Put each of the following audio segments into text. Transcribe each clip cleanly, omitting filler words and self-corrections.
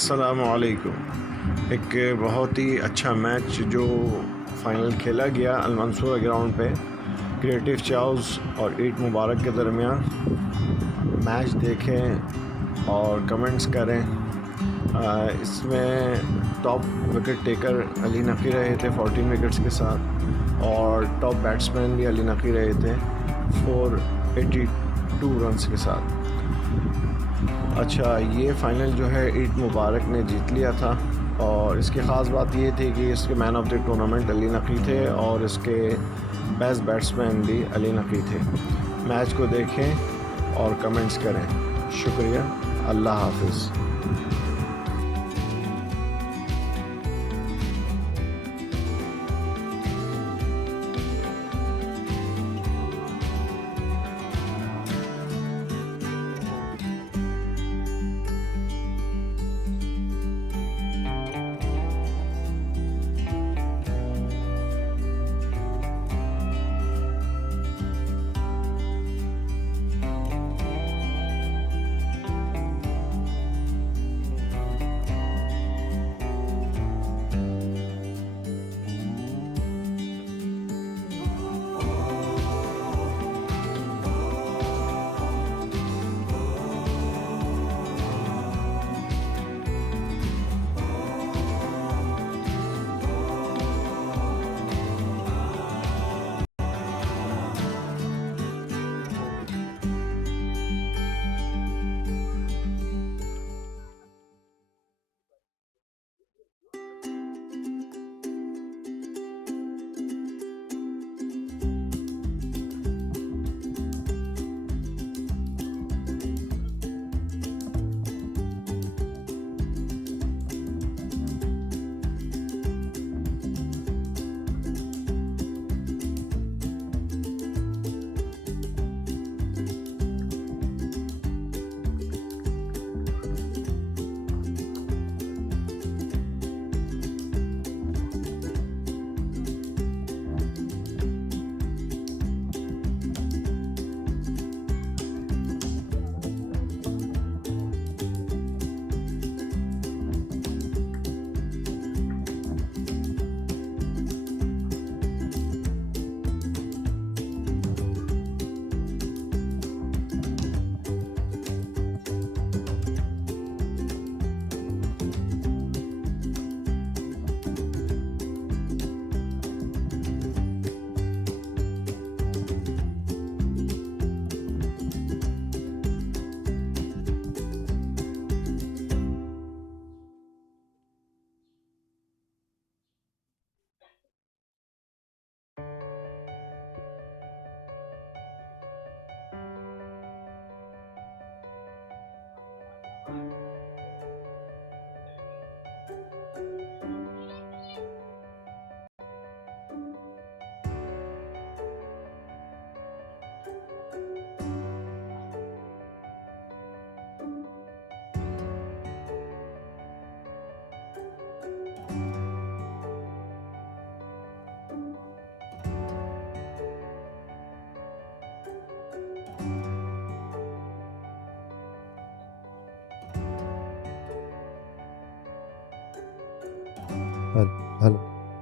अस्सलामुअलैकुम। एक बहुत ही अच्छा मैच जो फ़ाइनल खेला गया अलमंसूरा ग्राउंड पे क्रिएटिव चाउस और ईद मुबारक के दरमियान। मैच देखें और कमेंट्स करें। इसमें टॉप विकेट टेकर अली नकी रहे थे 14 विकेट्स के साथ, और टॉप बैट्समैन भी अली नकी रहे थे 482 रन्स के साथ। अच्छा, ये फ़ाइनल जो है ईद मुबारक ने जीत लिया था, और इसकी ख़ास बात ये थी कि इसके man of the tournament Ali नकी थे और इसके बेस्ट बैट्समैन भी अली नकी थे। मैच को देखें और कमेंट्स करें। शुक्रिया, अल्लाह हाफिज़।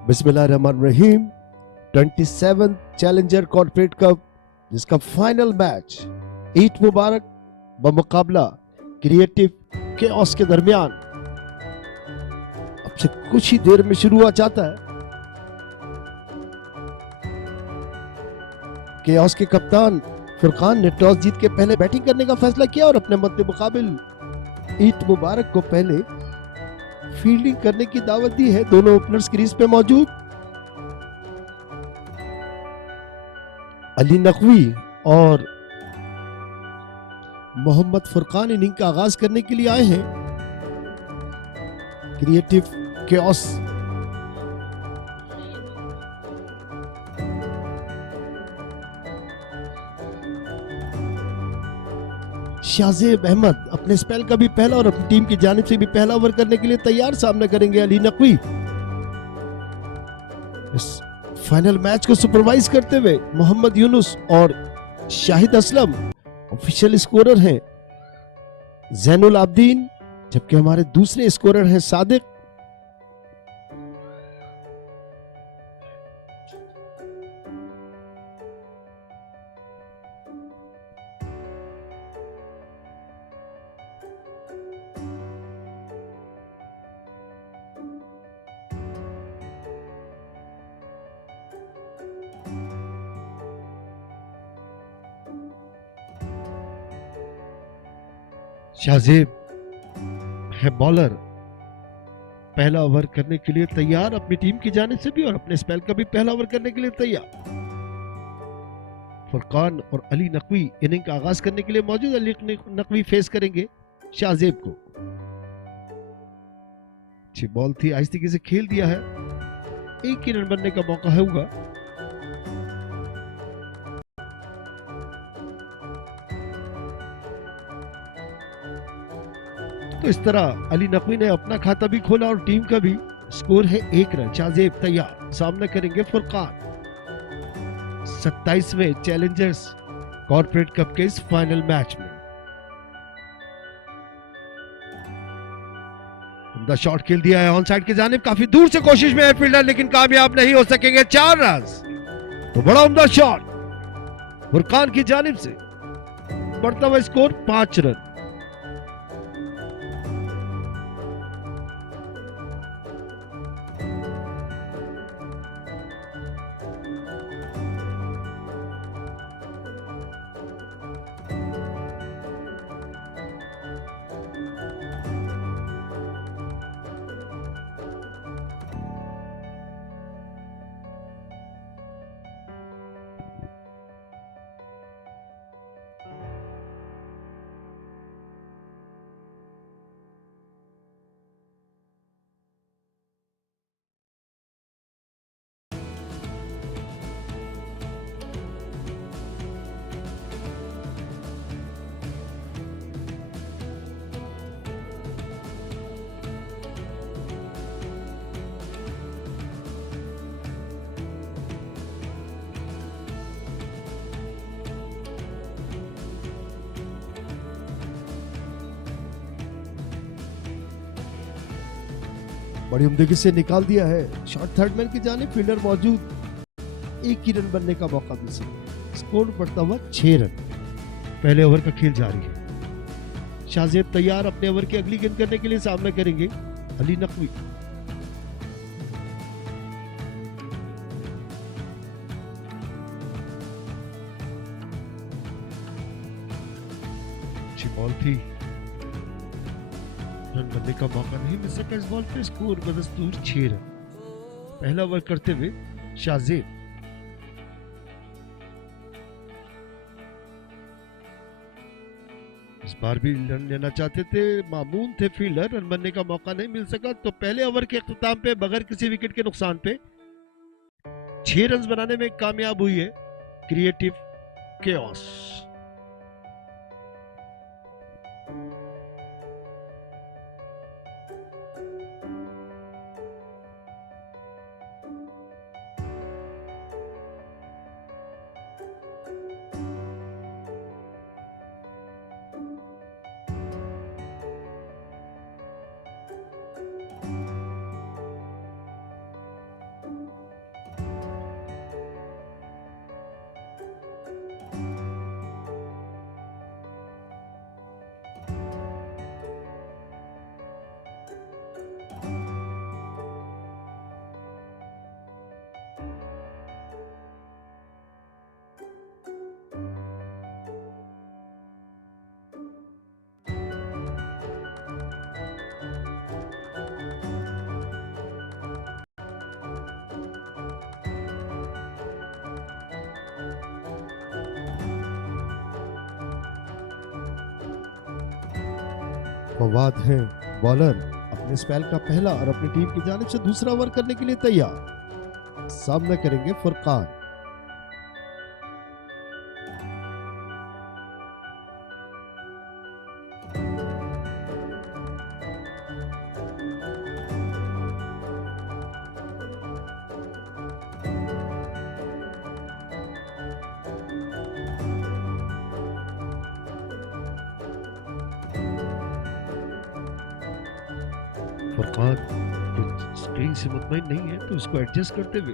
बिस्मिल्लाहिर्रहमानिर्रहीम। 27th चैलेंजर कॉर्पोरेट कप, जिसका फाइनल मैच ईद मुबारक बमुकाबला क्रिएटिव केओस के दरमियान अब से कुछ ही देर में शुरू हुआ चाहता है। केओस के कप्तान फुरकान ने टॉस जीत के पहले बैटिंग करने का फैसला किया और अपने मद्दे मुकाबिल ईद मुबारक को पहले फील्डिंग करने की दावत दी है। दोनों ओपनर्स क्रीज पे मौजूद। अली नकवी और मोहम्मद फुरकान इनिंग का आगाज करने के लिए आए हैं। क्रिएटिव केओस शाहजेब अहमद अपने स्पेल का भी पहला और अपनी टीम की जानिब से भी पहला ओवर करने के लिए तैयार। सामना करेंगे अली नकवी। इस फाइनल मैच को सुपरवाइज करते हुए मोहम्मद यूनुस और शाहिद असलम ऑफिशियल स्कोरर हैं। जैनुल आबदीन जबकि हमारे दूसरे स्कोरर हैं सादिक। शाहजेब है बॉलर, पहला ओवर करने के लिए तैयार अपनी टीम की जानिब से भी और अपने स्पेल का भी पहला ओवर करने के लिए तैयार। फुरकान और अली नकवी इनिंग का आगाज करने के लिए मौजूद। अली नकवी फेस करेंगे शाहजेब को। अच्छी बॉल थी, आहिस्ते से खेल दिया है, एक ही रन बनने का मौका होगा। तो इस तरह अली नकवी ने अपना खाता भी खोला और टीम का भी। स्कोर है 1 रन। शाहजेब तैयार, सामना करेंगे फुरकान। 27वें चैलेंजर्स कॉर्पोरेट कप के इस फाइनल मैच में उम्दा शॉट खेल दिया है ऑन साइड की जानिब, काफी दूर से कोशिश में है फील्डर लेकिन कामयाब नहीं हो सकेंगे। 4 रन, तो बड़ा उम्दा शॉट फुरकान की जानिब से, बढ़ता हुआ स्कोर 5 रन। बड़ी उम्दगी से निकाल दिया है शॉट थर्ड मैन की जानिब, फील्डर मौजूद, एक ही रन बनने का मौका मिल सकता। स्कोर बढ़ता हुआ 6 रन। पहले ओवर का खेल जारी है। शाहजेब तैयार अपने ओवर की अगली गेंद करने के लिए, सामना करेंगे अली नकवी। अच्छी बॉल थी, रन बनने का मौका नहीं मिल सका इस बॉल पे। स्कोर बदस्तूर 6 रन। पहला ओवर करते हुए शाहजेब। इस बार भी रन लेना चाहते थे, मामून थे फील्डर, रन बनने का मौका नहीं मिल सका। तो पहले ओवर के अख्ताम पे बगैर किसी विकेट के नुकसान पे 6 रन बनाने में कामयाब हुई है क्रिएटिव केओस। फवाद है बॉलर, अपने स्पेल का पहला और अपनी टीम की जानिब से दूसरा ओवर करने के लिए तैयार। सामना करेंगे फुरकान। फरकान कुछ स्क्रीन से मुतमईन नहीं है तो इसको एडजस्ट करते हुए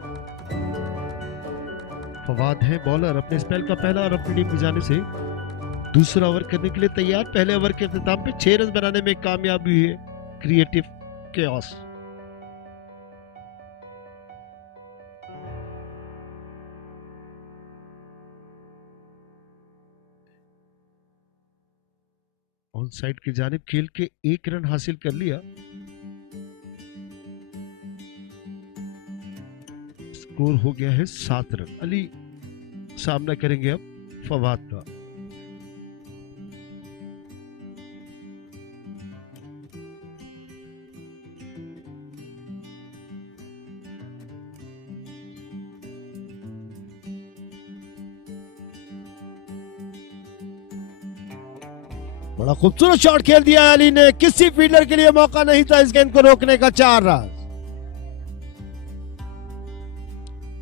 फवाद है बॉलर अपने स्पेल का पहला और अपनी टीम की जाने से दूसरा ओवर करने के लिए तैयार। पहले ओवर के अख्ताम पे 6 रन बनाने में कामयाब हुई है क्रिएटिव केओस। ऑन साइड की जानिब खेल के 1 रन हासिल कर लिया। स्कोर हो गया है 7 रन। अली सामना करेंगे अब फवाद का। बड़ा खूबसूरत शॉट खेल दिया अली ने, किसी फील्डर के लिए मौका नहीं था इस गेंद को रोकने का। 4 रन।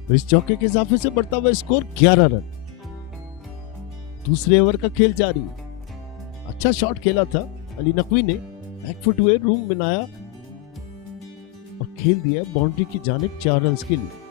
तो इस चौके के इजाफे से बढ़ता हुआ स्कोर 11 रन। दूसरे ओवर का खेल जारी। अच्छा शॉट खेला था अली नकवी ने, बैक फुट हुए रूम बनाया और खेल दिया बाउंड्री की जानिब 4 रन के लिए।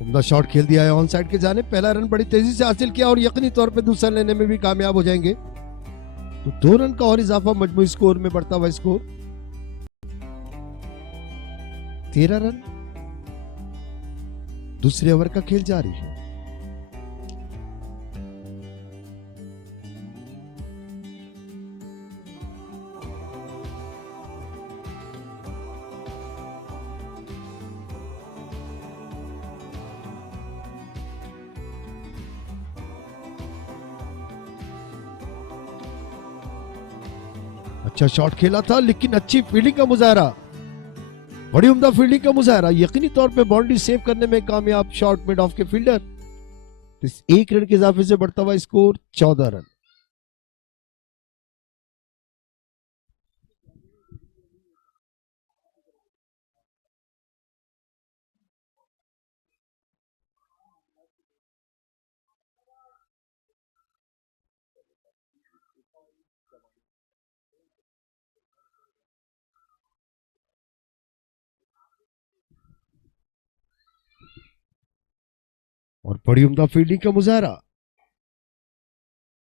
उम्दा शॉट खेल दिया है ऑन साइड के जाने। पहला रन बड़ी तेजी से हासिल किया और यकीनी तौर पे दूसरा लेने में भी कामयाब हो जाएंगे। तो 2 रन का और इजाफा मजमूई स्कोर में बढ़ता हुआ स्कोर 13 रन। दूसरे ओवर का खेल जारी है। अच्छा शॉट खेला था लेकिन अच्छी फील्डिंग का मुजाहरा, बड़ी उम्दा फील्डिंग का मुजाहरा। यकीनी तौर पे बाउंड्री सेव करने में कामयाब शॉट मिड ऑफ के फील्डर। इस 1 रन के इजाफे से बढ़ता हुआ स्कोर 14 रन। और बड़ी उम्दा फील्डिंग का मुजाहरा,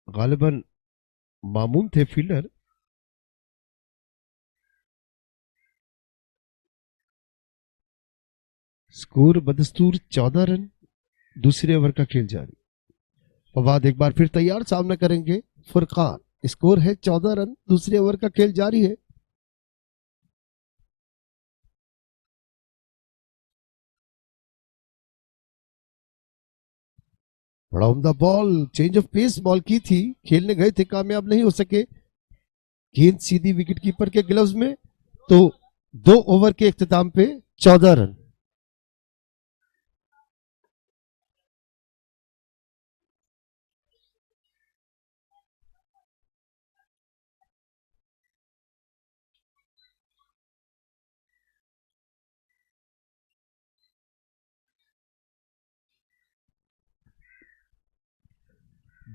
गालिबन मामून थे फील्डर। स्कोर बदस्तूर 14 रन। दूसरे ओवर का खेल जारी। फवाद एक बार फिर तैयार, सामना करेंगे फुरकान। स्कोर है 14 रन। दूसरे ओवर का खेल जारी है। बड़ा उम्दा ball, change of pace ball की थी, खेलने गए थे, कामयाब नहीं हो सके। गेंद सीधी विकेट कीपर के ग्लव्स में। तो 2 ओवर के इख्तिताम पे 14 रन।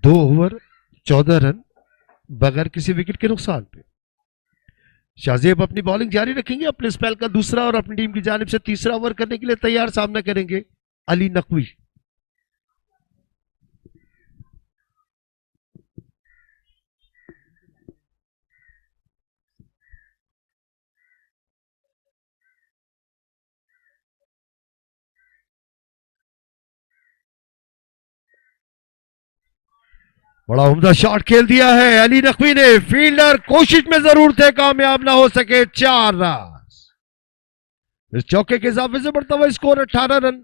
दो ओवर 14 रन बगैर किसी विकेट के नुकसान पे। शाहजेब अपनी बॉलिंग जारी रखेंगे। अपने स्पेल का दूसरा और अपनी टीम की जानिब से तीसरा ओवर करने के लिए तैयार, सामना करेंगे अली नकवी। बड़ा उम्दा शॉट खेल दिया है अली नकवी ने। फील्डर कोशिश में जरूर थे, कामयाब ना हो सके। 4 रन। इस चौके के इजाफे से बढ़ता हुआ स्कोर 18 रन।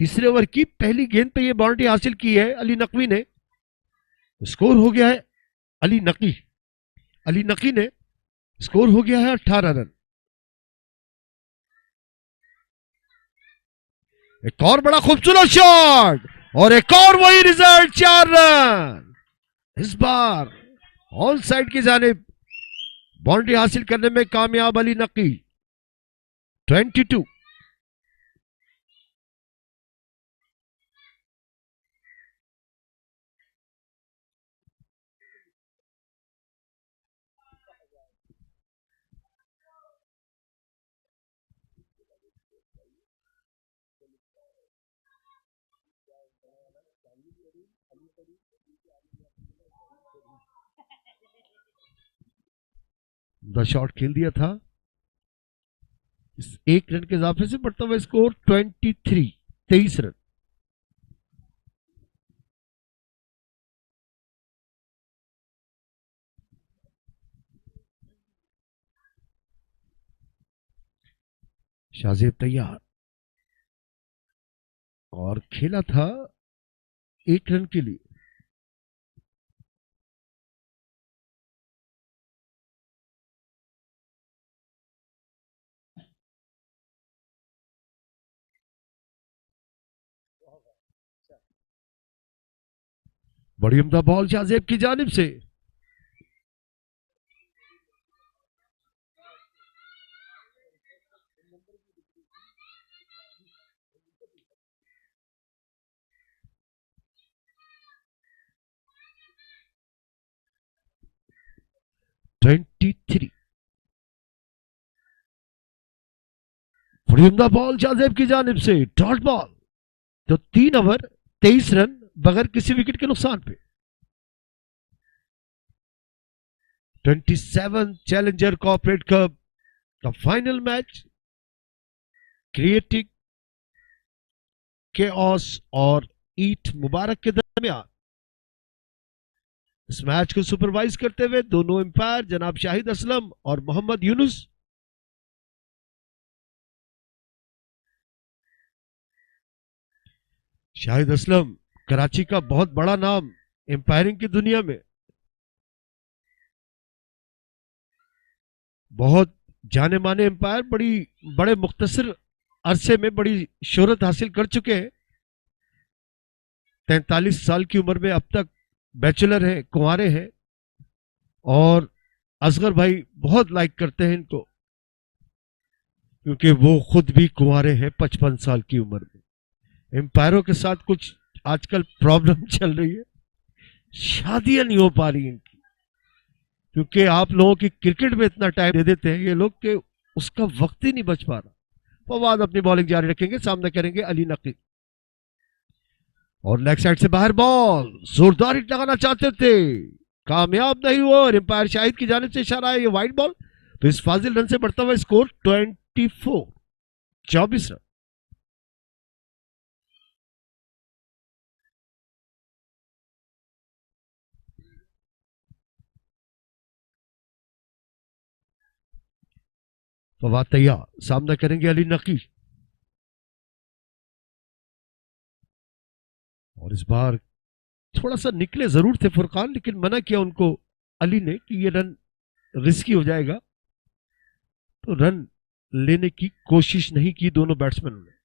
तीसरे ओवर की पहली गेंद पे ये बाउंड्री हासिल की है अली नकवी ने। स्कोर हो गया है अली नकी ने स्कोर हो गया है 18 रन। एक और बड़ा खूबसूरत शॉट और एक और वही रिजल्ट, 4 रन। इस बार ऑन साइड की जानिब बाउंड्री हासिल करने में कामयाब अली नकी। 22। द शॉट खेल दिया था। इस एक रन के इजाफे से बढ़ता हुआ स्कोर 23, 23 रन। शाहजेब तैयार और खेला था एक रन के लिए। बड़ी उम्दा बॉल शाहजेब की जानिब से। Twenty three. बड़ी उम्दा बॉल शाहजेब की जानिब से डॉट बॉल। तो 3 ओवर 23 रन बगैर किसी विकेट के नुकसान पे। 27 challenger corporate cup the final match creative chaos और ईट मुबारक के दरमियान। इस मैच को सुपरवाइज करते हुए दोनों एम्पायर जनाब शाहिद असलम और मोहम्मद यूनुस। शाहिद असलम कराची का बहुत बड़ा नाम एम्पायरिंग की दुनिया में, बहुत जाने माने एम्पायर, बड़े मुख्तसर अरसे में बड़ी शोहरत हासिल कर चुके हैं। 43 साल की उम्र में अब तक बैचलर हैं, कुंवारे हैं। और असगर भाई बहुत लाइक करते हैं इनको, क्योंकि वो खुद भी कुंवारे हैं 55 साल की उम्र में। एम्पायरों के साथ कुछ आजकल प्रॉब्लम चल रही है, शादियां नहीं हो पा रही इनकी, क्योंकि आप लोगों की क्रिकेट में इतना टाइम दे देते हैं ये लोग कि उसका वक्त ही नहीं बच पा रहा। फवाद अपनी बॉलिंग जारी रखेंगे, सामना करेंगे अली नकी। और लेग साइड से बाहर बॉल, जोरदार हिट लगाना चाहते थे, कामयाब नहीं हुआ और एम्पायर शाहिद की जानिब से इशारा है ये वाइड बॉल। तो इस फाजिल रन से बढ़ता हुआ स्कोर 24, 24 रन। फवाद तैयार, सामना करेंगे अली नकी। और इस बार थोड़ा सा निकले जरूर थे फुरकान, लेकिन मना किया उनको अली ने कि ये रन रिस्की हो जाएगा, तो रन लेने की कोशिश नहीं की दोनों बैट्समैनों ने।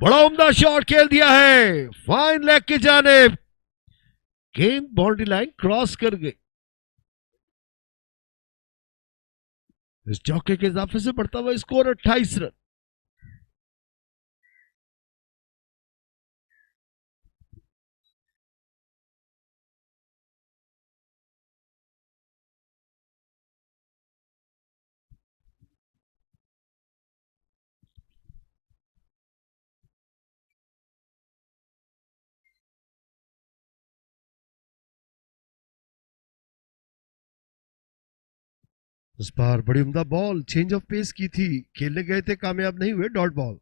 बड़ा उम्दा शॉट खेल दिया है, फाइन लेग की जानिब, गेंद बाउंड्री लाइन क्रॉस कर गई। इस चौके के इजाफे से बढ़ता हुआ स्कोर 28 रन। इस बार बड़ी उम्दा बॉल, चेंज ऑफ पेस की थी, खेलने गए थे, कामयाब नहीं हुए, डॉट बॉल।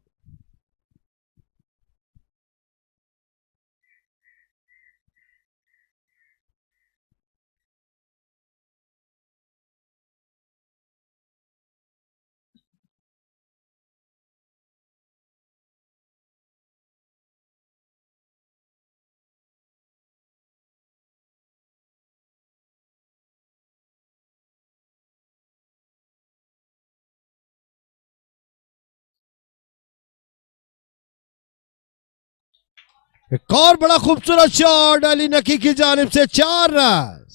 एक और बड़ा खूबसूरत शॉट अली नकी की जानिब से 4 रन,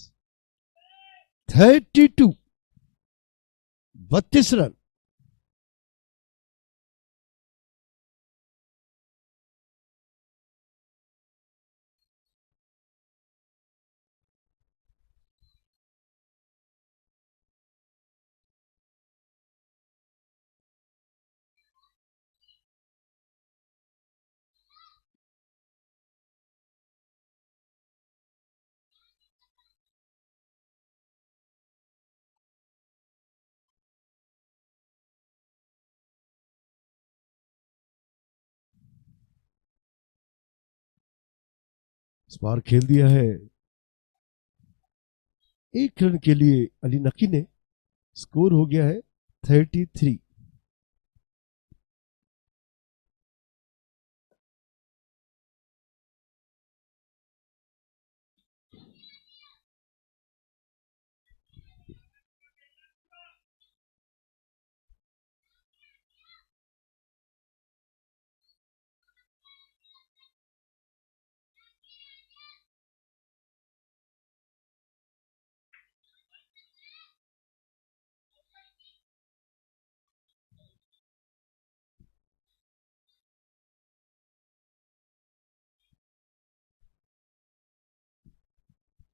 32, 32 रन। इस बार खेल दिया है 1 रन के लिए अली नकी ने। स्कोर हो गया है 33।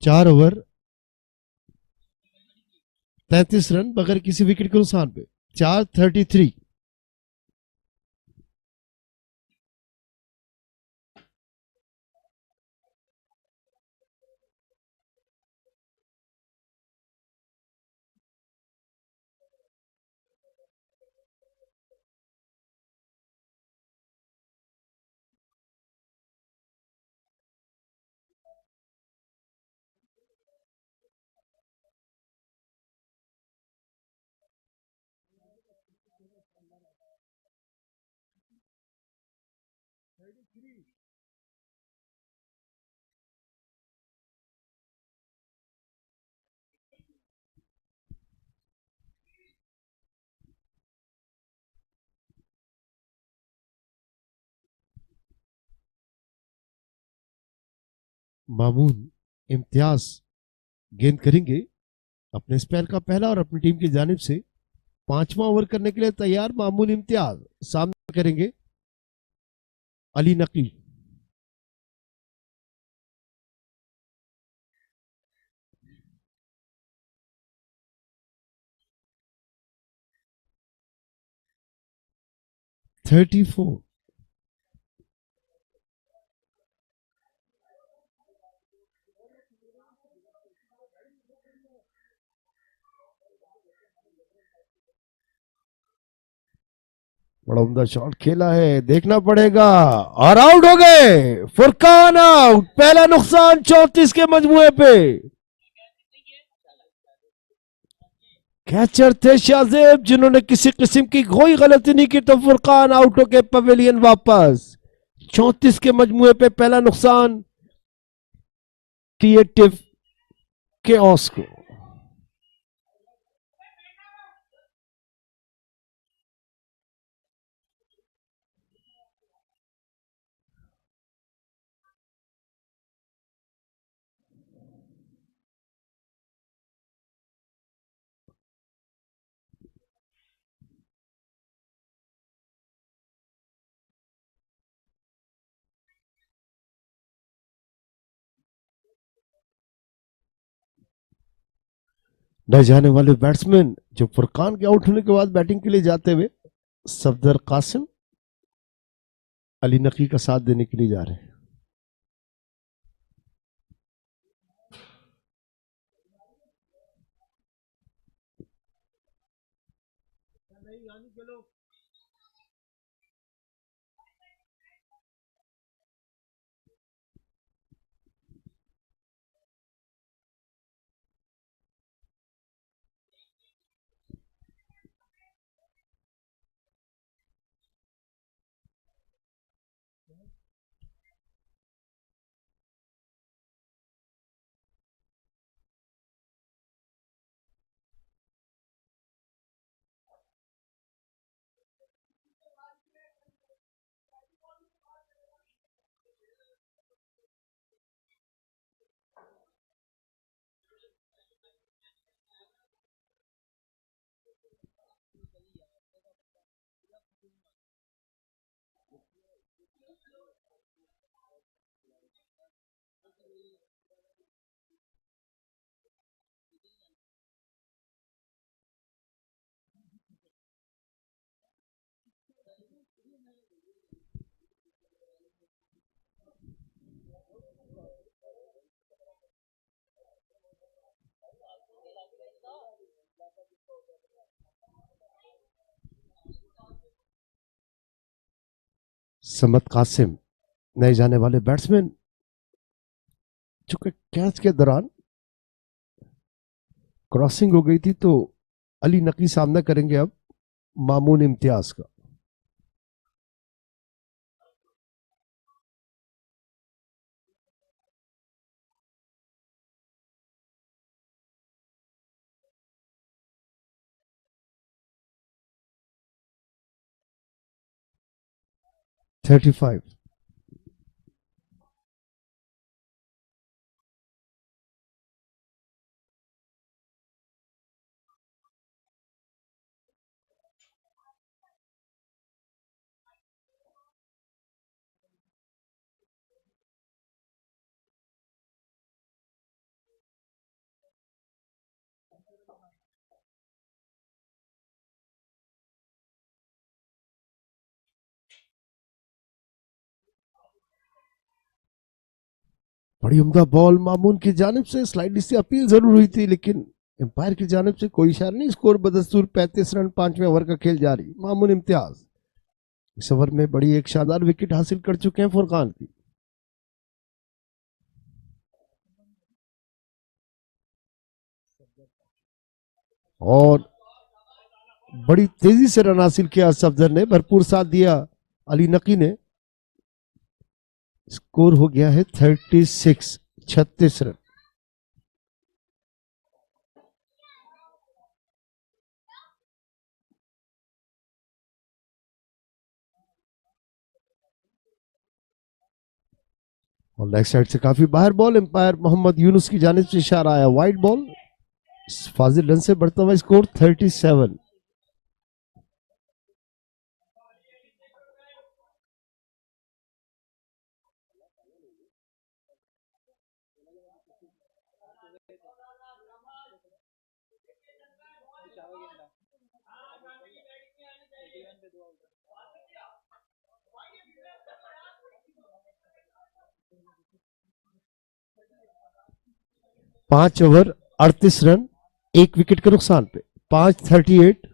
4 ओवर 33 रन बगैर किसी विकेट के नुकसान पे। 4-33। मामून इम्तियाज गेंद करेंगे अपने स्पेल का पहला और अपनी टीम की जानिब से 5वां ओवर करने के लिए तैयार। मामून इम्तियाज सामने करेंगे अली नकी। Thirty four. बड़ा उम्दा शॉट खेला है, देखना पड़ेगा। और आउट हो गए, फुरकान आउट। पहला नुकसान 34 के मजमुए पे। कैचर थे शाहजेब, जिन्होंने किसी किस्म की कोई गलती नहीं की, तो फुरकान आउट होके पवेलियन वापस। 34 के मजमुए पे पहला नुकसान क्रिएटिव केओस को। न जाने वाले बैट्समैन जो फुरकान के आउट होने के बाद बैटिंग के लिए जाते हुए सफदर कासिम अली नकी का साथ देने के लिए जा रहे हैं। समद कासिम नए जाने वाले बैट्समैन, चूंकि कैच के दौरान क्रॉसिंग हो गई थी तो अली नकी सामना करेंगे अब मामून इम्तियाज का। Thirty five. बड़ी उम्दा बॉल मामून की जानिब से, स्लाइडली सी अपील जरूर हुई थी लेकिन एम्पायर की जानिब से कोई इशारा नहीं। स्कोर बदस्तूर 35 रन, 5वें ओवर का खेल जारी। मामून इम्तियाज इस ओवर में बड़ी एक शानदार विकेट हासिल कर चुके हैं फुरकान की। और बड़ी तेजी से रन हासिल किया सफदर ने, भरपूर साथ दिया अली नकी ने। स्कोर हो गया है 36, 36 रन। और लेग साइड से काफी बाहर बॉल, एम्पायर मोहम्मद यूनुस की जानिब से इशारा आया, वाइड बॉल। फाजिल रन से बढ़ता हुआ स्कोर 37। 5 ओवर 38 रन, 1 विकेट के नुकसान पे। 5:38।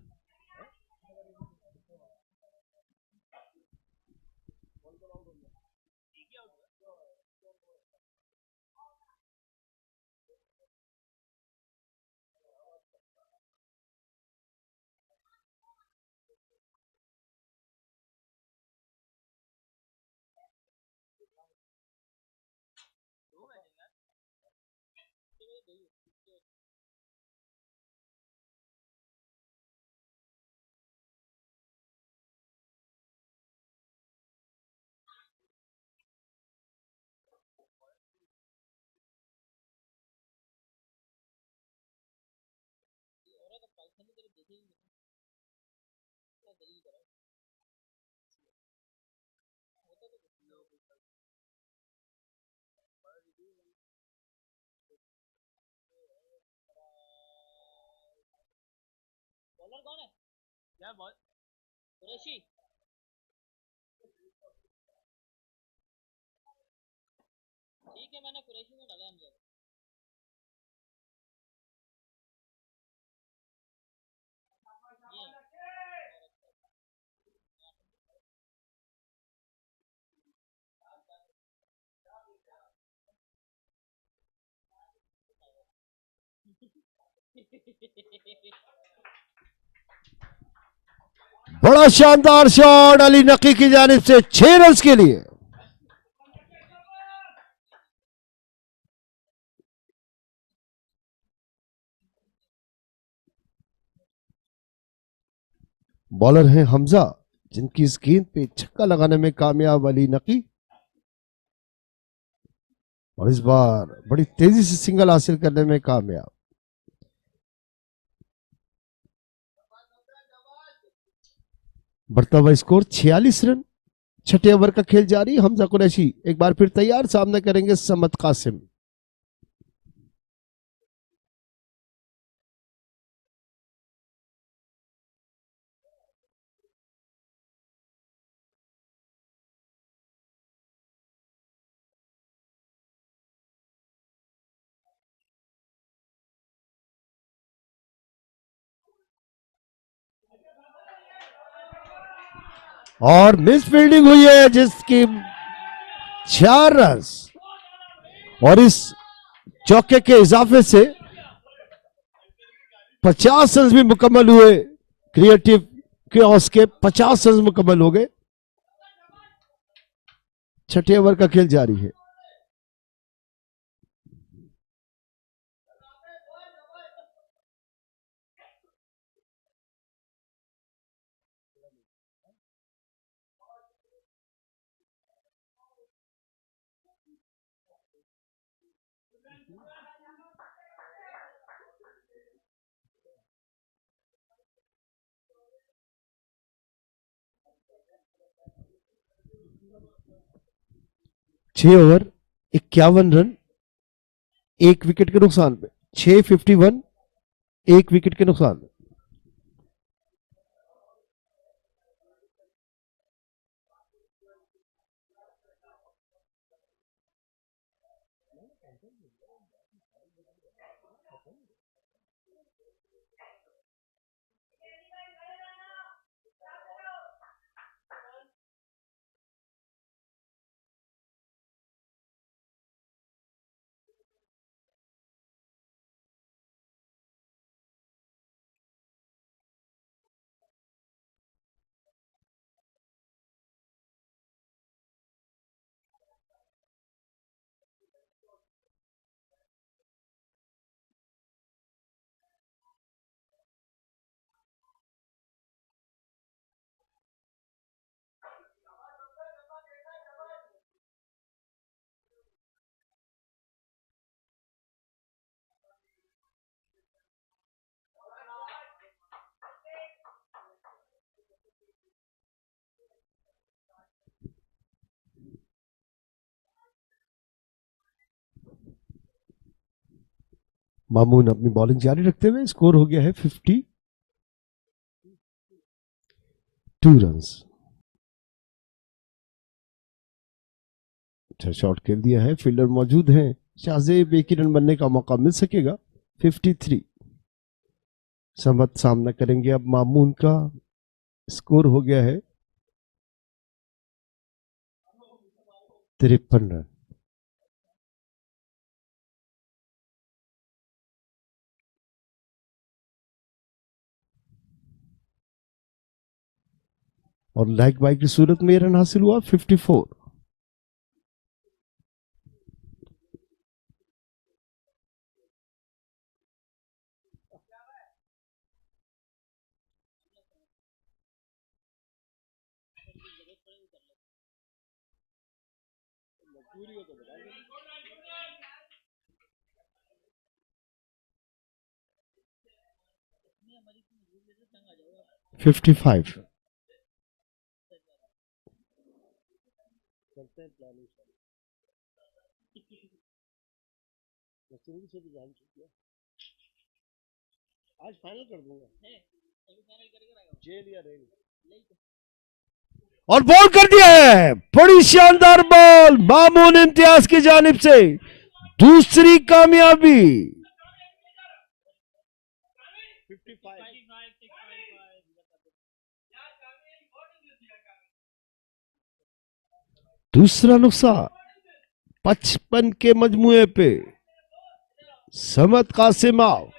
बड़ा शानदार शॉट अली नकी की जानिब से, 6 रन के लिए। बॉलर हैं हमजा, जिनकी इस गेंद पे छक्का लगाने में कामयाब अली नकी। और इस बार बड़ी तेजी से सिंगल हासिल करने में कामयाब। बढ़ता हुआ स्कोर 46 रन। छठे ओवर का खेल जारी। हमजा कुरैशी एक बार फिर तैयार, सामना करेंगे समद कासिम। और मिस फील्डिंग हुई है जिसकी 4 रन, और इस चौके के इजाफे से 50 रन भी मुकम्मल हुए। क्रिएटिव केओस के 50 रन मुकम्मल हो गए। छठे ओवर का खेल जारी है। छह ओवर 51 रन, 1 विकेट के नुकसान पे। 651, 1 विकेट के नुकसान पे। मामून अपनी बॉलिंग जारी रखते हुए, स्कोर हो गया है 52 रन। अच्छा शॉट खेल दिया है, फील्डर मौजूद हैं। शाहजेब एक ही रन बनने का मौका मिल सकेगा। 53। समत सामना करेंगे अब मामून का। स्कोर हो गया है 53 रन। और लेग बाई की सूरत में रन हासिल हुआ 54। Fifty five. आज फाइनल कर दूंगा, जेल या रेल। और बॉल कर दिया है, बड़ी शानदार बॉल मामून इम्तियाज की जानिब से। दूसरी कामयाबी। दूसरा नुकसान 55 के मजमुए पे। समत कासिम आउट।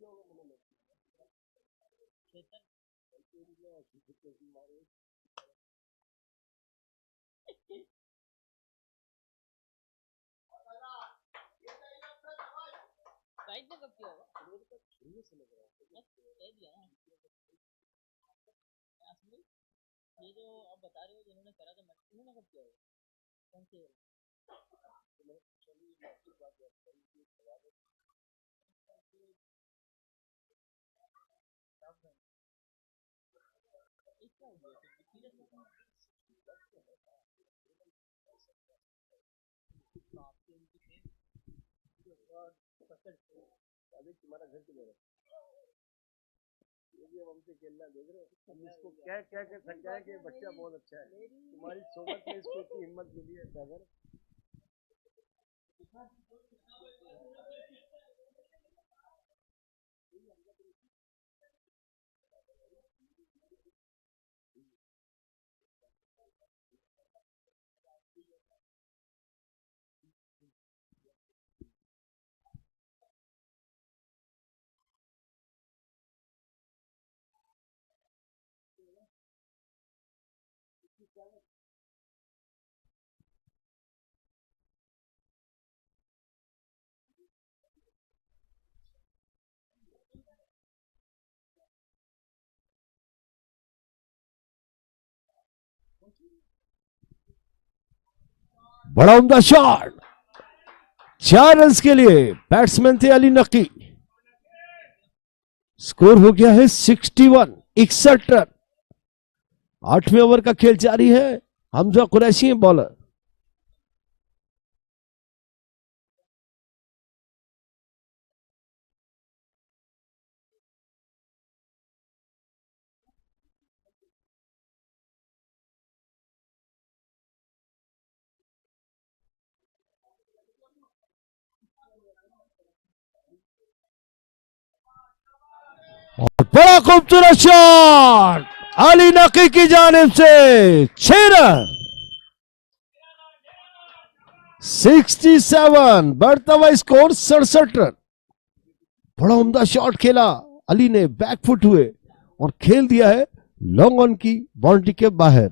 साइड में कब किया होगा कह दिया ना असली ये जो आप बता रहे हो जिन्होंने करा था उन्होंने कब किया होगा कौन से इसका हो गया फिर सीरियस आपके उनकी अभी तुम्हारा घर किधर है? ये भी अब हमसे खेलना देख रहे हो? हम इसको क्या क्या क्या थक जाए कि बच्चा बहुत अच्छा है। तुम्हारी सोबत में इसको इतनी हिम्मत मिली है सागर। बड़ा उम्दा शॉट, 4 रन के लिए बैट्समैन थे अली नकी। स्कोर हो गया है 61, 61 रन। 8वें ओवर का खेल जारी है। हमजा कुरैशी है बॉलर। और बड़ा खूबसूरत शॉट अली नकी की जानिब से, 6 रन। 67, बढ़ता हुआ स्कोर 67 रन। बड़ा उम्दा शॉट खेला अली ने, बैकफुट हुए और खेल दिया है लॉन्ग ऑन की बाउंड्री के बाहर।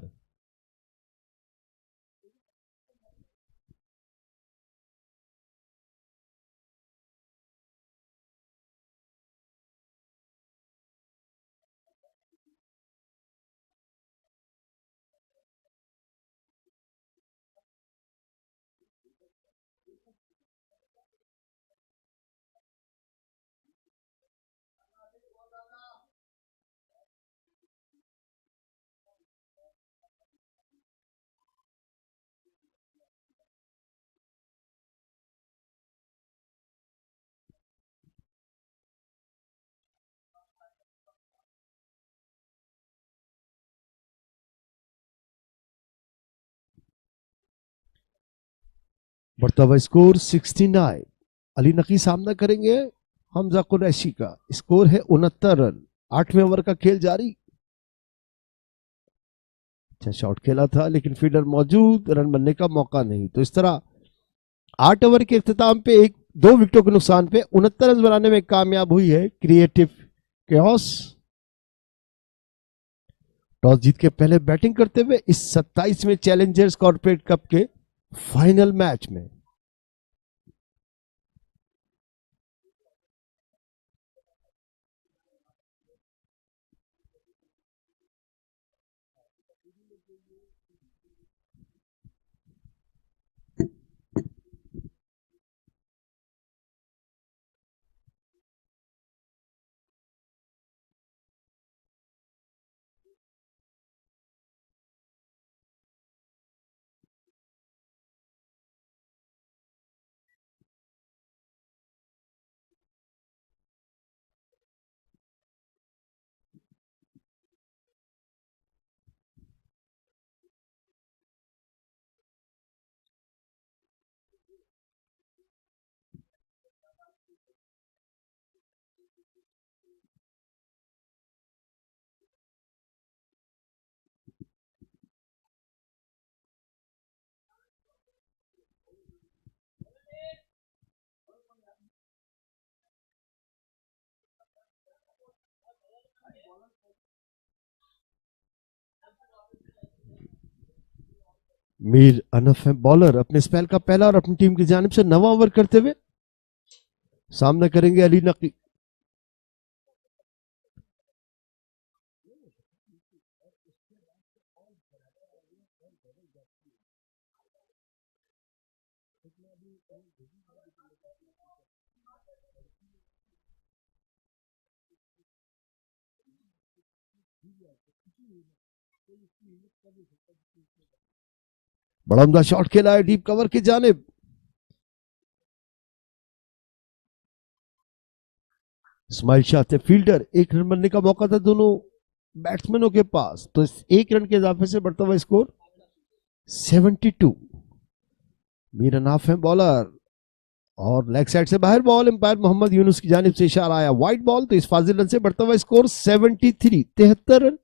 बढ़ता हुआ स्कोर 69। अली नकी सामना करेंगे हमजा कुरैशी का। स्कोर है 69 रन। 8वें ओवर का खेल जारी। अच्छा शॉट खेला था लेकिन फील्डर मौजूद, रन बनने का मौका नहीं। तो इस तरह 8 ओवर के इख्तिताम पे 2 विकेटों के नुकसान पे 69 रन बनाने में कामयाब हुई है क्रिएटिव केओस। टॉस जीत के पहले बैटिंग करते हुए इस 27वें चैलेंजर्स कॉर्पोरेट कप के फाइनल मैच में। मीर अनफ है बॉलर, अपने स्पेल का पहला और अपनी टीम की जानिब से 9वां ओवर करते हुए सामना करेंगे अली नकी। बड़ा उम्दा शॉट खेला है डीप कवर की जानिब। इस्माइल शाह थे फील्डर, 1 रन बनने का मौका था दोनों बैट्समैनों के पास, तो इस 1 रन के इजाफे से बढ़ता हुआ स्कोर 72। मीर अनाफ है बॉलर और लेग साइड से बाहर बॉल, एम्पायर मोहम्मद यूनुस की जानिब से इशारा आया वाइड बॉल, तो इस फाजिल रन से बढ़ता हुआ स्कोर 73, 73 रन।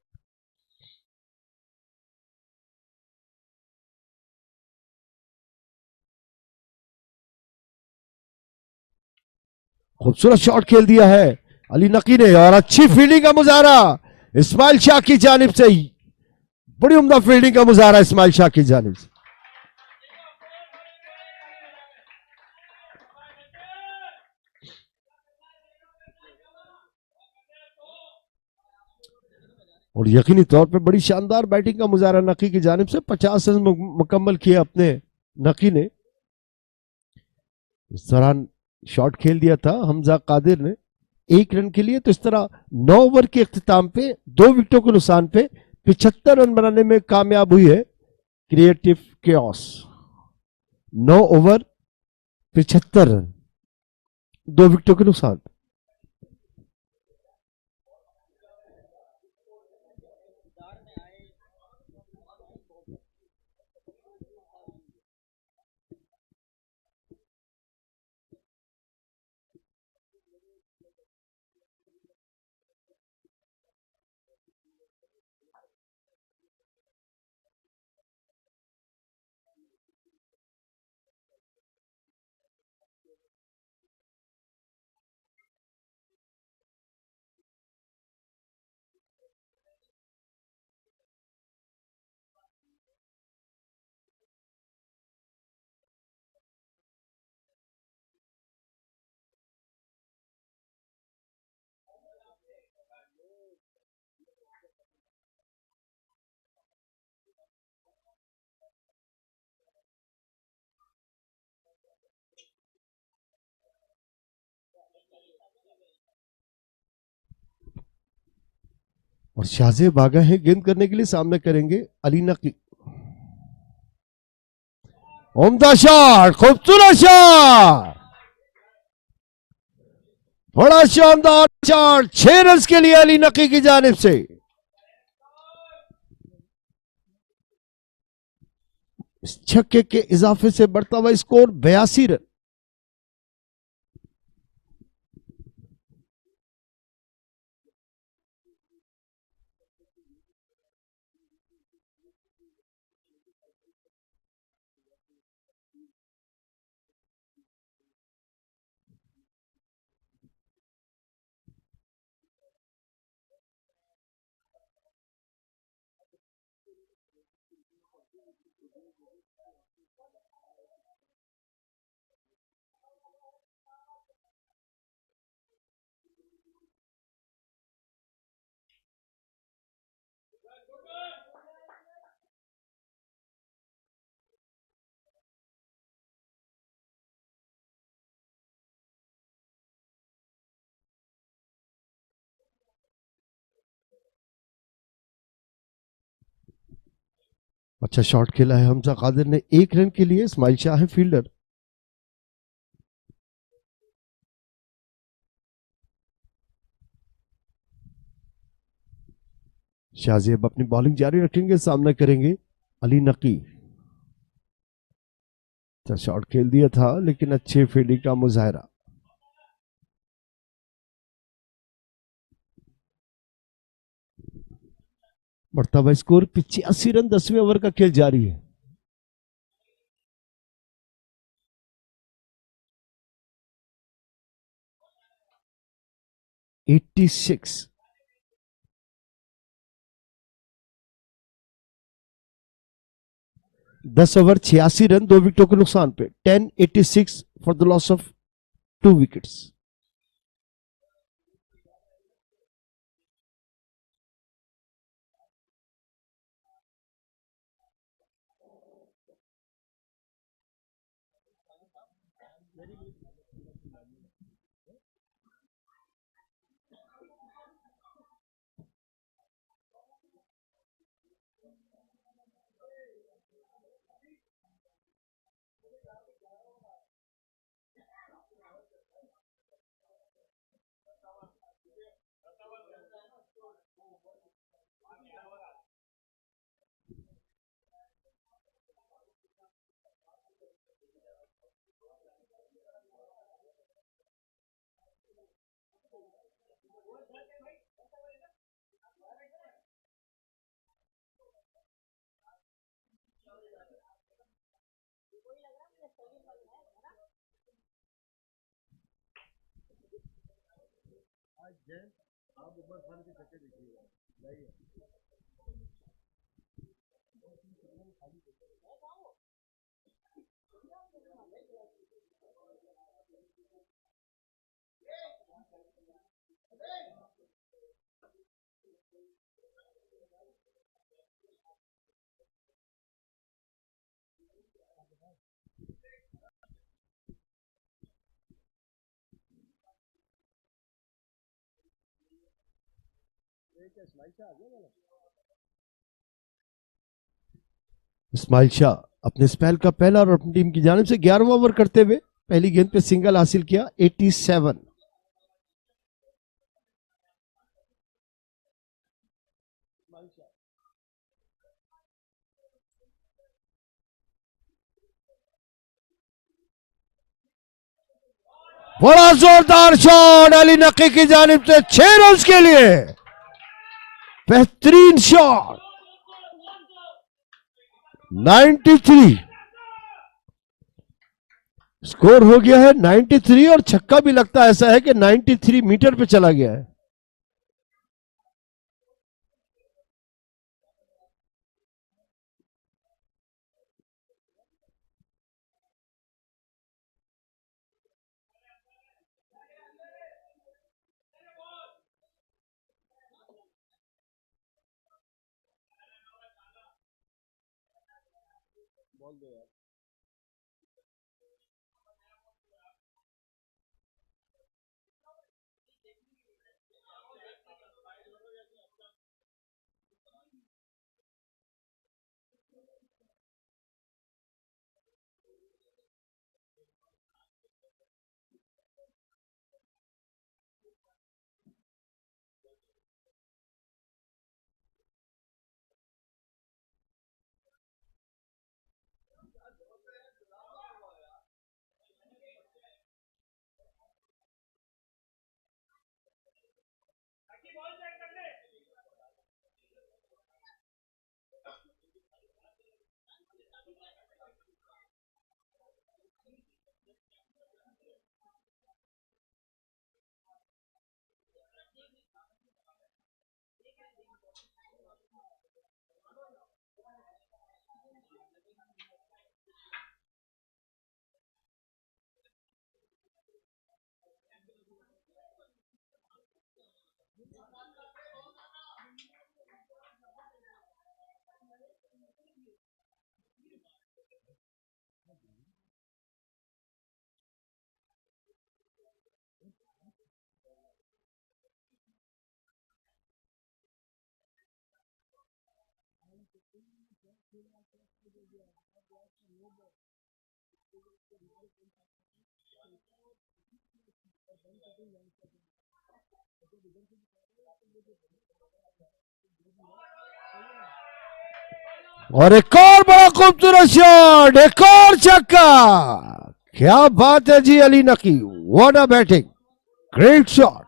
खूबसूरत शॉट खेल दिया है अली नकी ने और अच्छी फील्डिंग का मुजाहरा इस्माइल शाह की जानिब से, बड़ी उम्दा फील्डिंग का मुजाहरा इस्माइल शाह की जानिब से। और यकीनी तौर पे बड़ी शानदार बैटिंग का मुजाहरा नकी की जानिब से, 50 रन मुकम्मल किए अपने नकी ने। इस दौरान शॉट खेल दिया था हमजा कादिर ने 1 रन के लिए, तो इस तरह 9 ओवर के इख्तिताम पे 2 विकेटों के नुकसान पे 75 रन बनाने में कामयाब हुई है क्रिएटिव केओस। 9 ओवर 75 रन, 2 विकेटों के नुकसान। और शाहजेब भागा है गेंद करने के लिए, सामने करेंगे अली नकी। उम्दा शॉट, खूबसूरत शॉट, बड़ा शानदार शॉट, 6 रन के लिए अली नकी की जानिब से। इस छक्के के इजाफे से बढ़ता हुआ स्कोर 82 रन। अच्छा शॉट खेला है हमजा कादिर ने 1 रन के लिए, इस्माइल शाह है फील्डर। शाहजेब अपनी बॉलिंग जारी रखेंगे, सामना करेंगे अली नकी। अच्छा शॉट खेल दिया था लेकिन अच्छे फील्डिंग का मुजाहरा। बढ़ता हुआ स्कोर 85 रन, 10वें ओवर का खेल जारी है। Eighty six. 10 ओवर 86 रन, 2 विकेटों के नुकसान पे। 10-86 for the loss of 2 wickets. आज जैन आप उमर खान के छक्के देखिएगा, जाइए। एक इस्माइल शाह आ गया वाला। इस्माइल शाह अपने स्पेल का पहला और अपनी टीम की जानिब से 11वां ओवर करते हुए पहली गेंद पे सिंगल हासिल किया। 87। इस्माइल शाह बड़ा जोरदार शॉट अली नकी की जानिब से 6 रन के लिए। बेहतरीन शॉट। 93 स्कोर हो गया है 93 और छक्का भी लगता ऐसा है कि 93 मीटर पे चला गया है। बोल दो यार। और एक और बड़ा खूबसूरत शॉट, एक और छक्का। क्या बात है जी अली नकी, what a batting, great shot.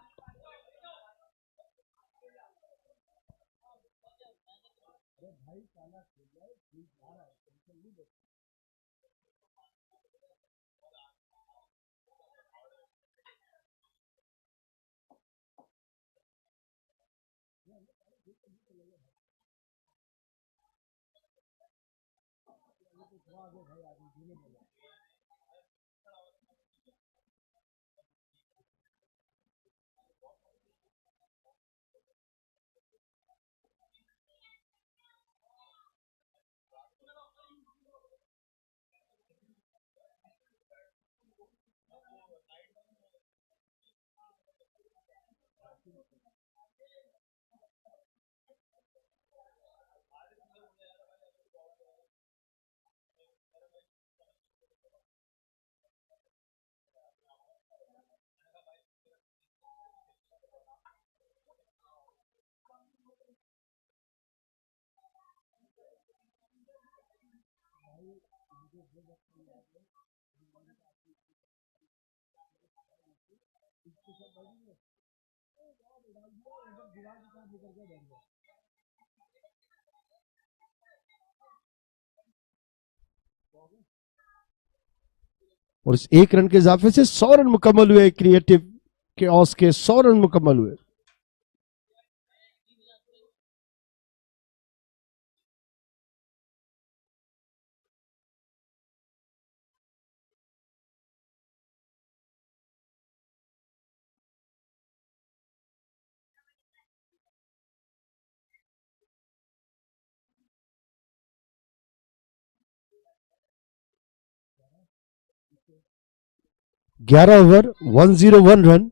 और इस एक रन के इजाफे से 100 रन मुकम्मल हुए। क्रिएटिव केओस के 100 रन मुकम्मल हुए। ग्यारह over 101 run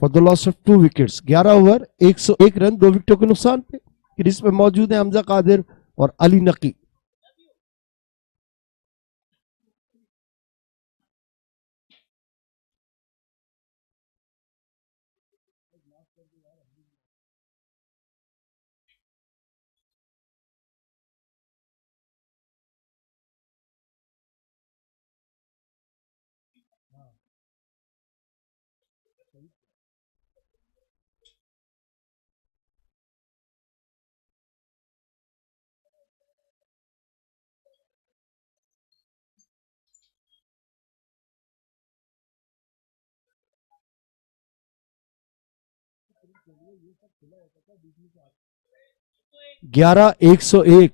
for the loss of 2 wickets. 11 over 101 run 2 विकेटों के नुकसान पे। क्रीज पे मौजूद है हमजा कादिर और अली नकी। ग्यारह 101।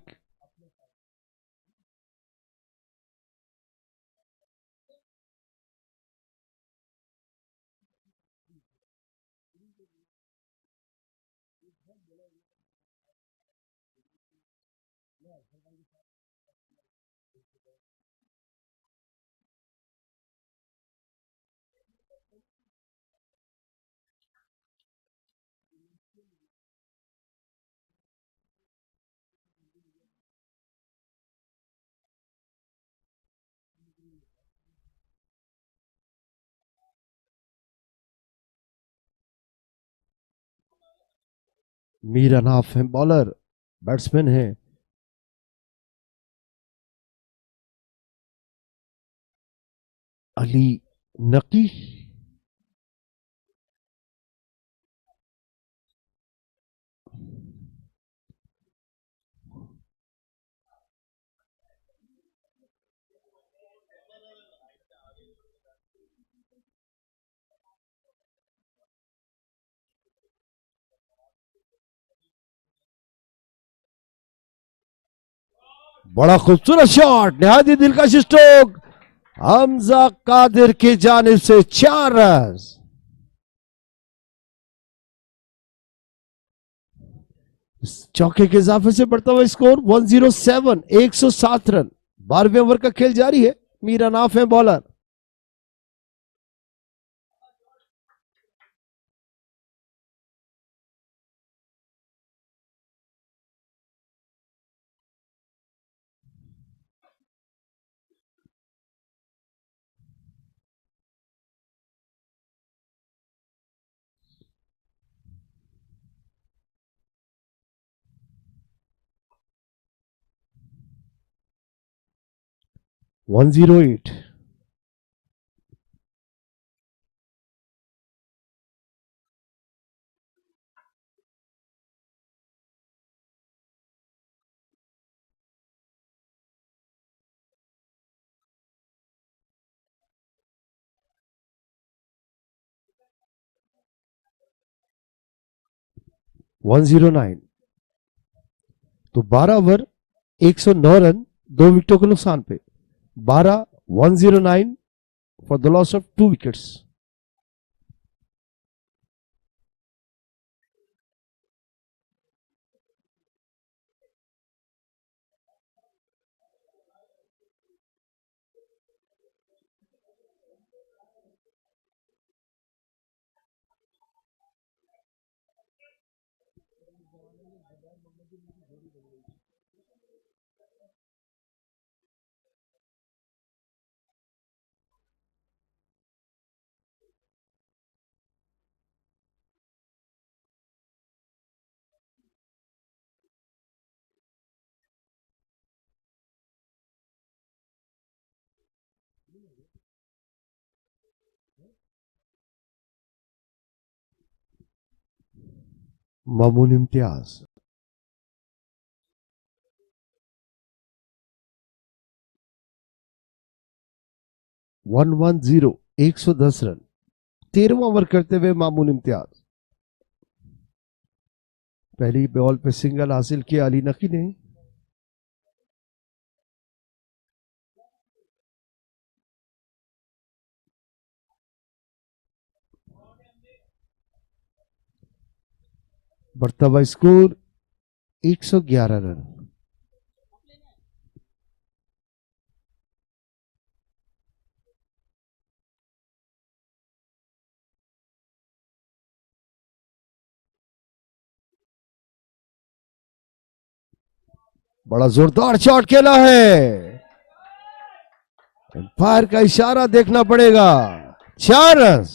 मीर अनाफ है बॉलर, बैट्समैन है। अली नकी। बड़ा खूबसूरत शॉट, नहायत ही दिलकश स्ट्रोक हमजा कादिर की जानिब से 4 रन। इस चौके के इजाफे से बढ़ता हुआ स्कोर 107, 107 रन। 12वें ओवर का खेल जारी है। मीर अनाफ है bowler. One zero eight. One zero nine. तो 12 ओवर 109 रन 2 विकेटों के नुकसान पे 12-109 for the loss of 2 wickets. Mamoon Imtiaz 110 110 run 13वां ओवर करते हुए मामून इम्तियाज। पहली बॉल पे सिंगल हासिल किया अली नकी ने। बढ़ता हुआ स्कोर 111 रन। बड़ा जोरदार शॉट खेला है, एम्पायर का इशारा देखना पड़ेगा। 4 रन।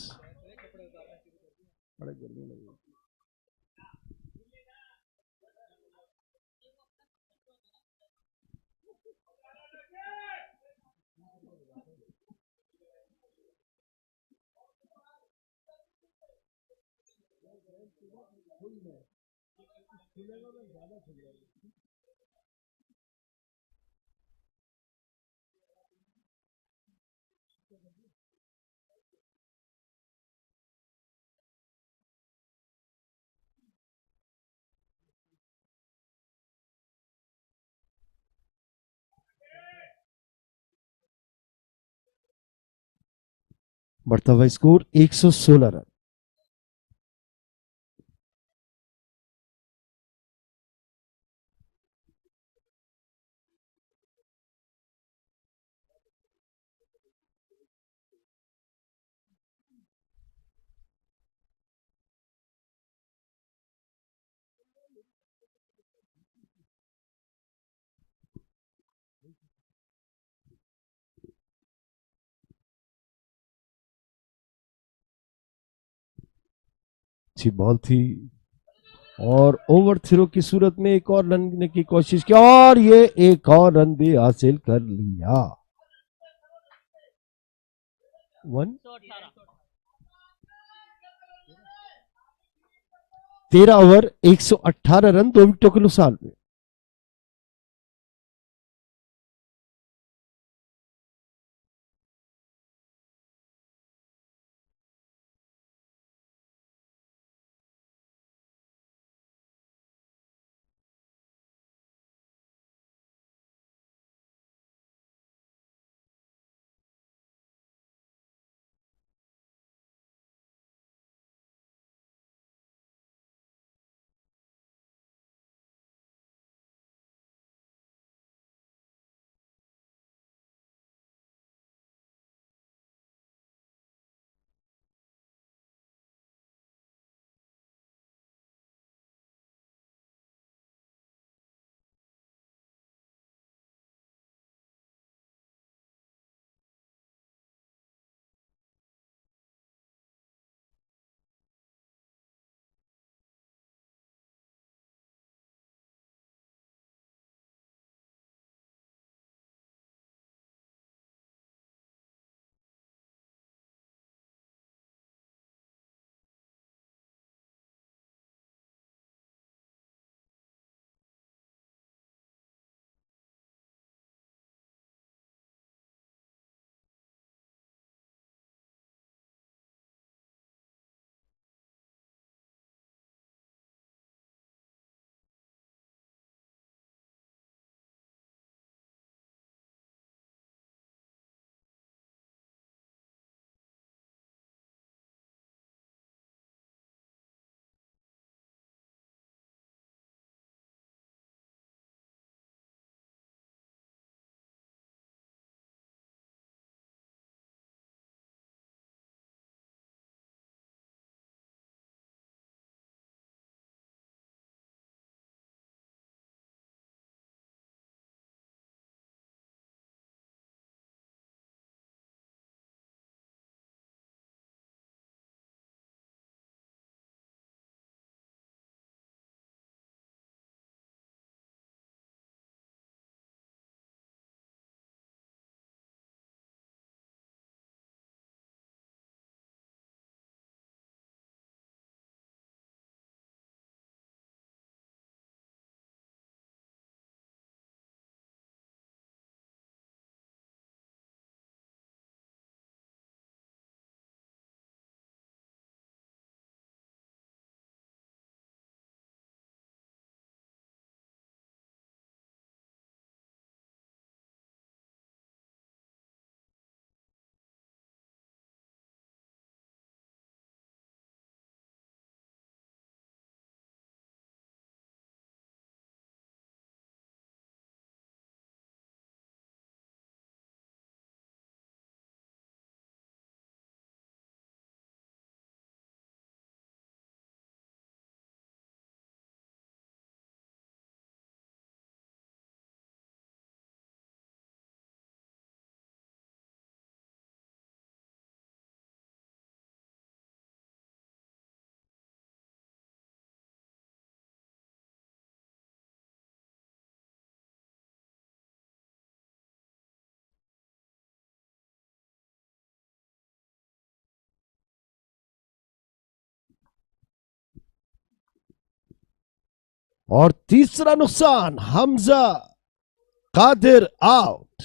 बढ़ता हुआ स्कोर 116 रन। अच्छी बॉल थी और ओवर थ्रो की सूरत में एक और रन लेने की कोशिश की और ये एक और रन भी हासिल कर लिया। 13 ओवर 118 रन 2 विकेटों के नुकसान पे। और तीसरा नुकसान, हमजा कादिर आउट।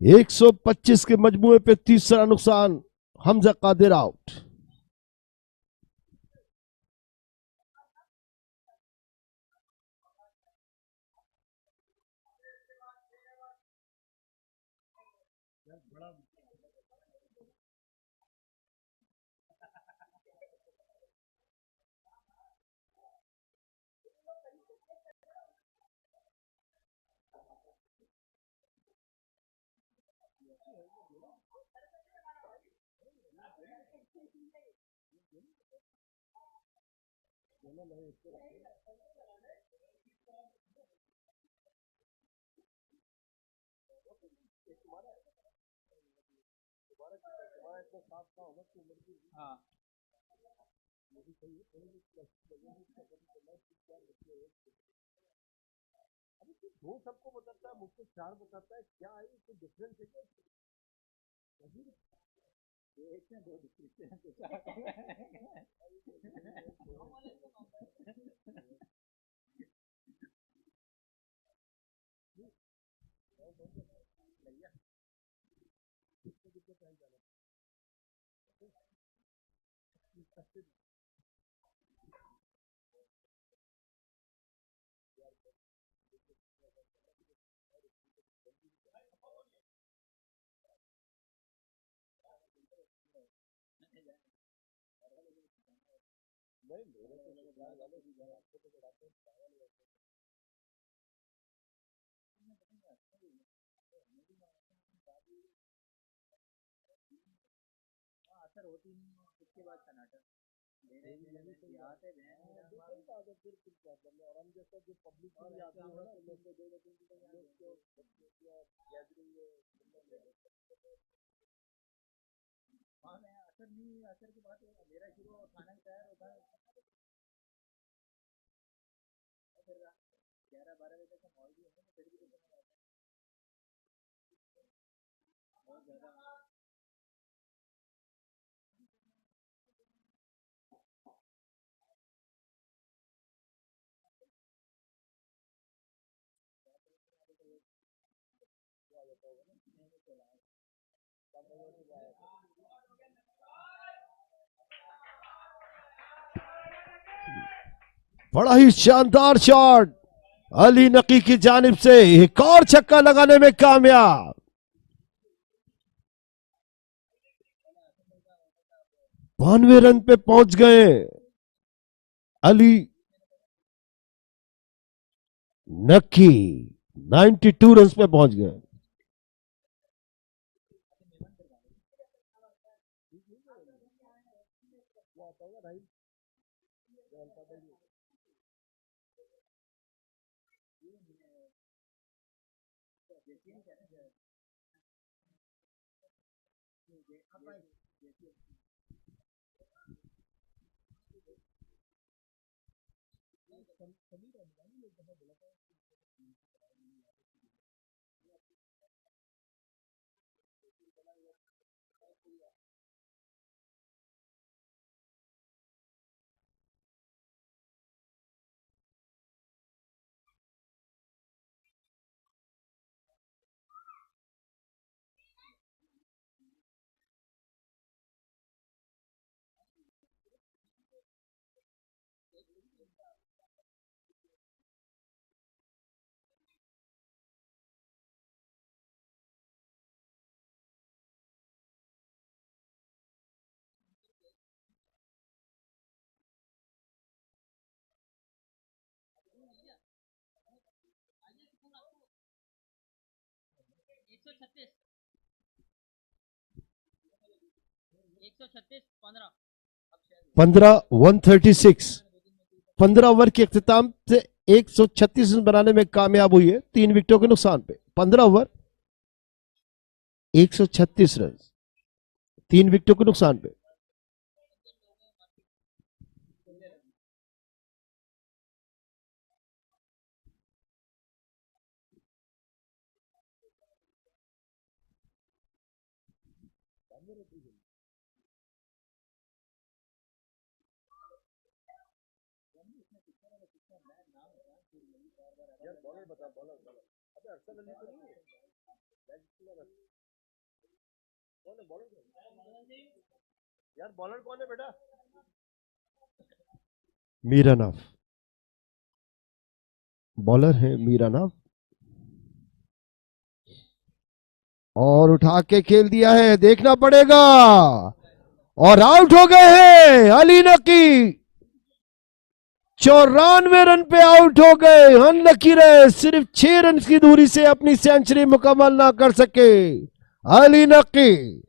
125 के मजमूए पे तीसरा नुकसान, हमजा कादिर आउट। हाँ वो सबको बताता है, मुझको चार बताता है, क्या है इसको डिफरेंस है क्या? एक में दो दिखते हैं तो चार असर होती नहीं है, उसके बाद सन्नाटा मेरे यहाँ पे और हम जैसा जो पब्लिक और आदमी हम है ना, लोग को दो तीन गैदरिंग में हाँ मैं असर नहीं, असर की बात है, मेरा शुरू खाना भी तैयार होता है फिर 11-12 बजे तक माहौल भी है ना, फिर भी तो समझ आता है बहुत ज़्यादा। बड़ा ही शानदार शॉट अली नकी की जानिब से, एक और छक्का लगाने में कामयाब। 92 रन पे पहुंच गए अली नकी, 92 रन पे पहुंच गए। एक सौ छत्तीस 136 15 15 136, 15 ओवर के अख्ताम से 136 रन बनाने में कामयाब हुई है 3 विकेटों के नुकसान पे। 15 ओवर 136 रन 3 विकेटों के नुकसान पे। यार बॉलर बता, बॉलर बॉलर। अबे अरसल अली तो नहीं है, लेग स्पिनर कौन है? बॉलर कौन है यार? बॉलर कौन है बेटा? मीरानाफ बॉलर है, मीरानाफ। और उठा के खेल दिया है, देखना पड़ेगा। और आउट हो गए हैं अली नकी। 94 रन पे आउट हो गए। अनलकी रहे, सिर्फ 6 रन की दूरी से अपनी सेंचुरी मुकम्मल ना कर सके अली नकी।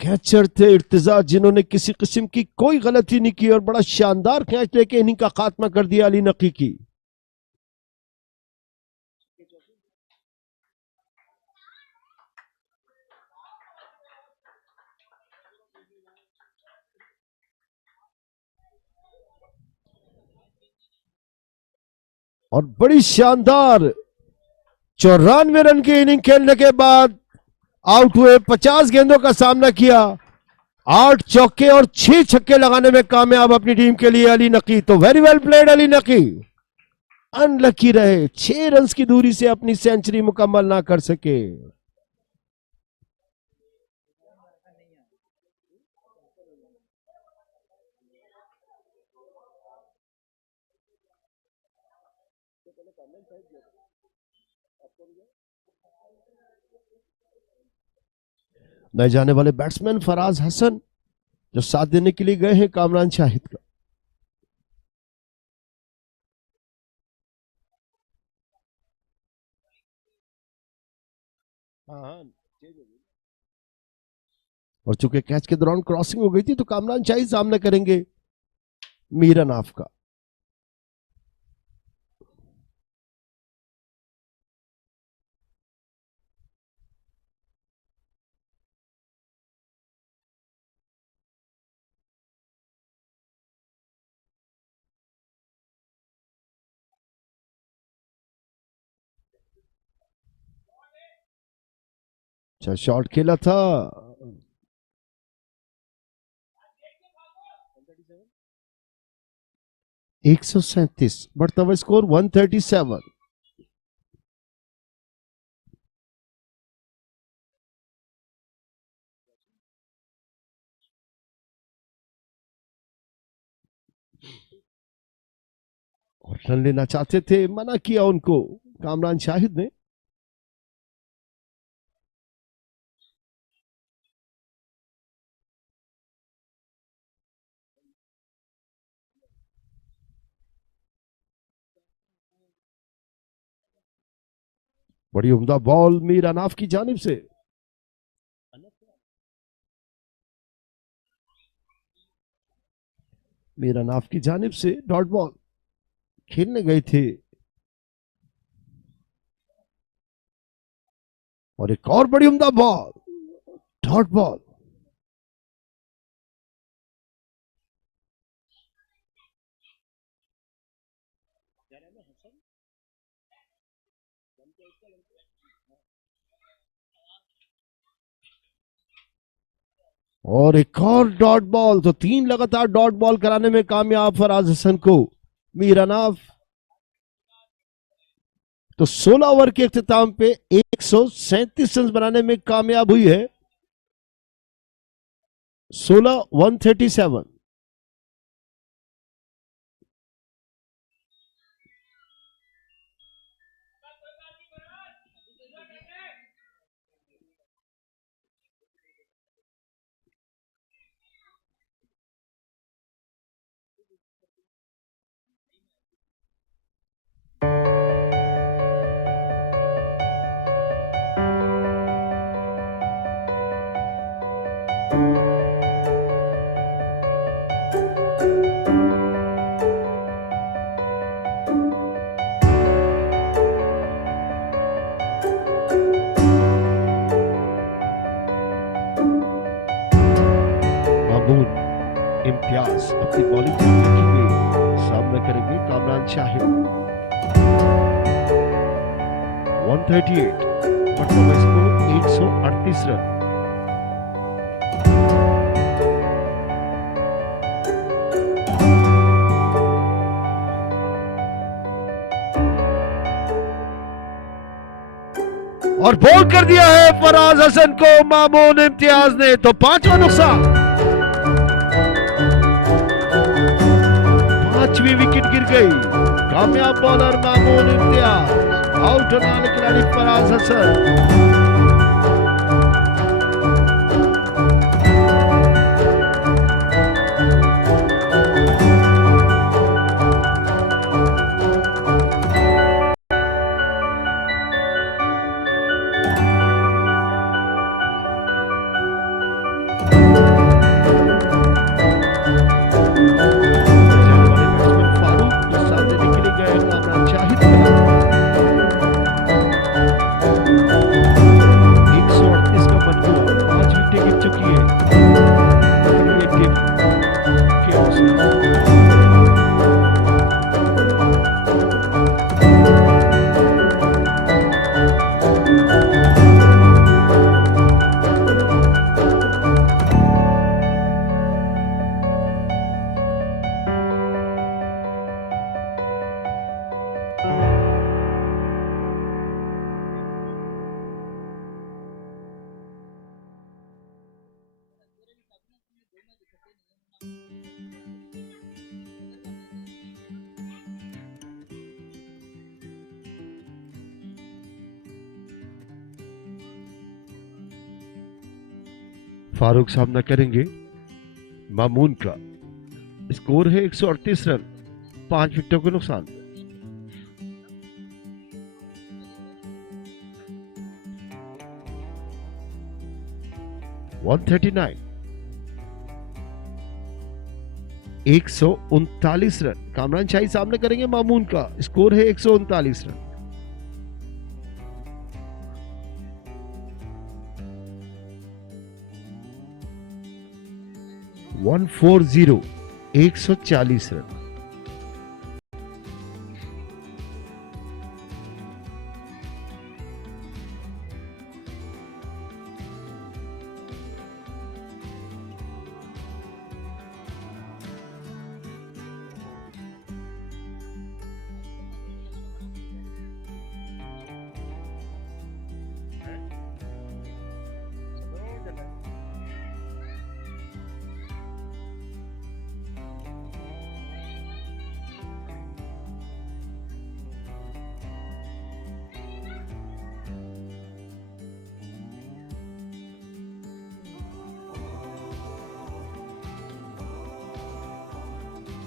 कैचर थे इर्तिजा, जिन्होंने किसी किस्म की कोई गलती नहीं की और बड़ा शानदार कैच लेके इनिंग का खात्मा कर दिया अली नकी की। और बड़ी शानदार 94 रन की इनिंग खेलने के बाद आउट हुए। 50 गेंदों का सामना किया, 8 चौके और 6 छक्के लगाने में कामयाब अपनी टीम के लिए अली नकी। तो वेरी वेल प्लेड अली नकी। अनलकी रहे, 6 रन की दूरी से अपनी सेंचुरी मुकम्मल ना कर सके। नए जाने वाले बैट्समैन फराज हसन, जो साथ देने के लिए गए हैं कामरान शाहिद का। और चूंकि कैच के दौरान क्रॉसिंग हो गई थी, तो कामरान शाहिद सामना करेंगे मीरानाफ का। अच्छा शॉट खेला था। 137 बढ़ता हुआ स्कोर 137। और रन लेना चाहते थे, मना किया उनको कामरान शाहिद ने। बड़ी उम्दा बॉल मीर अनाफ की जानिब से। मीर अनाफ की जानिब से डॉट बॉल खेलने गए थे। और एक और बड़ी उम्दा बॉल, डॉट बॉल। और एक और डॉट बॉल। तो 3 लगातार डॉट बॉल कराने में कामयाब फराज हसन को मीर अनाफ। तो 16 ओवर के इख्तिताम पे 137 रन बनाने में कामयाब हुई है। 16 137। इम्तियाज अपनी बॉलिंग में सामना करेंगे कामरान शाहिद। 138, मतलब स्कोर 138 रन। और बॉल कर दिया है फराज हसन को मामून इम्तियाज ने, तो 5वां नुकसान। 5वीं विकेट गिर गई। कामयाब बॉलर मामून इम्तियाज, आउट होने वाले खिलाड़ी फराज हसन। फारूक सामना करेंगे मामून का। स्कोर है 138 रन, 5 विकेटों के नुकसान। $139, 139 रन। कामरान शाही सामने करेंगे मामून का। स्कोर है 139 रन। $140, 140 रन।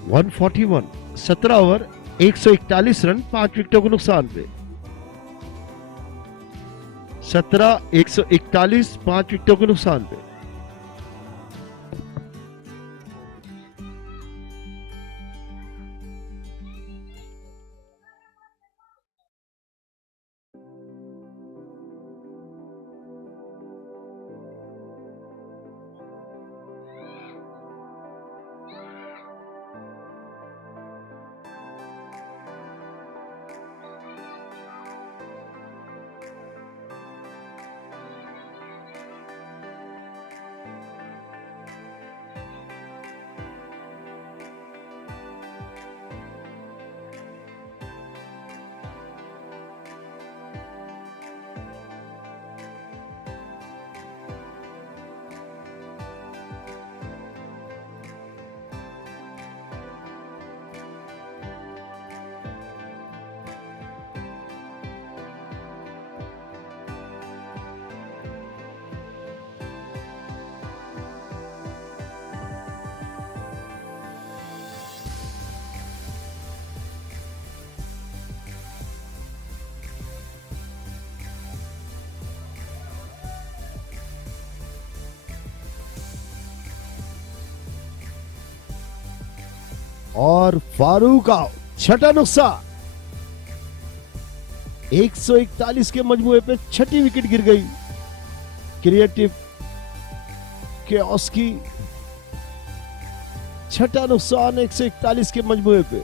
$141, 17 ओवर 141 रन, 5 विकेटों के नुकसान पे। 17, 141, 5 विकेटों के नुकसान पे। और फारूक आउट, 6ठा नुकसान। 141 के मजमूए पे 6ठी विकेट गिर गई क्रिएटिव केओस की। 6ठा नुकसान 141 के मजमूए पे।